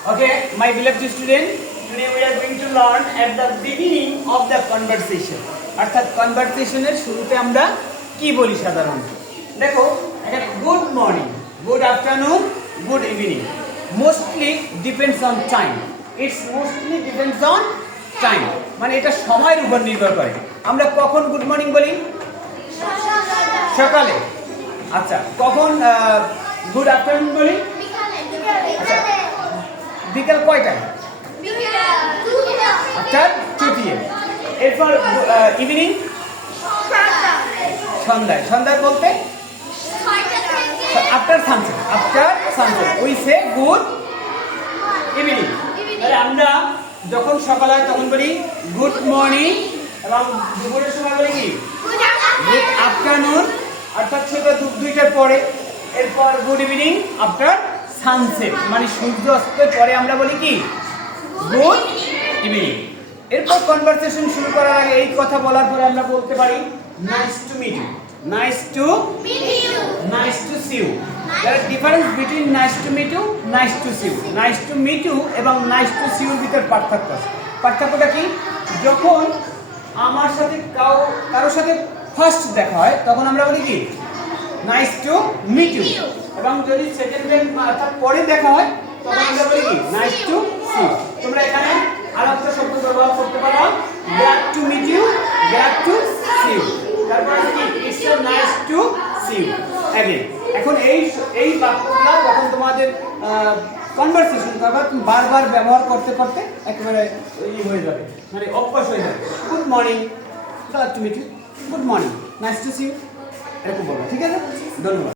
Okay, my beloved student, today we are going to learn at the beginning of the conversation. অর্থাৎ কনভারসেশনের শুরুতে আমরা কি বলি সাধারণত? দেখো, এটা good morning, good afternoon, good evening mostly depends on time. It's mostly depends on time, মানে এটা সময়ের উপর নির্ভর করে। আমরা কখন গুড মর্নিং বলি? সকালে। আচ্ছা, কখন গুড আফটারনুন বলি? আচ্ছা, বিকাল কয়টায়? After 2 PM। এরপর ইভিনিং সন্ধ্যায়। সন্ধ্যায় বলতে after sunset. After sunset we say good evening. তাহলে আমরা যখন সকাল হয় তখন বলি গুড মর্নিং, এবং দুপুরের সময় বলি কি গুড আফটারনুন, অর্থাৎ সেটা দুইটার পরে। এরপর গুড ইভিনিং আফটার সানসেট, মানে সূর্য অস্তের পরে আমরা বলি কি গুড ইভিনিং। এরপর কনভারসেশন শুরু করার আগে এই কথা বলার পরে আমরা বলতে পারি nice to meet you, nice to nice to see you. There are difference between nice to meet you, nice to see you. Nice to meet you এবং নাইস টু সি ইউর ভিতর পার্থক্য আছে। পার্থক্যটা কি? যখন আমার সাথে কারোর সাথে ফার্স্ট দেখা হয় তখন আমরা বলি কি নাইস টু মিট ইউ, এবং যদি সেকেন্ড টাইম অর্থাৎ পরে দেখা হয় তখন আমরা বলি কি নাইস টু সি ইউ। তোমরা এখানে আরেকটা শব্দ ব্যবহার করতে পারো, glad to meet you, glad to see you. তারপর কি it's nice to see you again. এখন এই বাক্যগুলো যখন তোমাদের কনভারসেশন করবে তুমি বারবার ব্যবহার করতে করতে একেবারে হয়ে যাবে, মানে অভ্যাস হয়ে যাবে। Good morning, glad to meet you, good morning, nice to see you, এরকম বলবো। ঠিক আছে, ধন্যবাদ।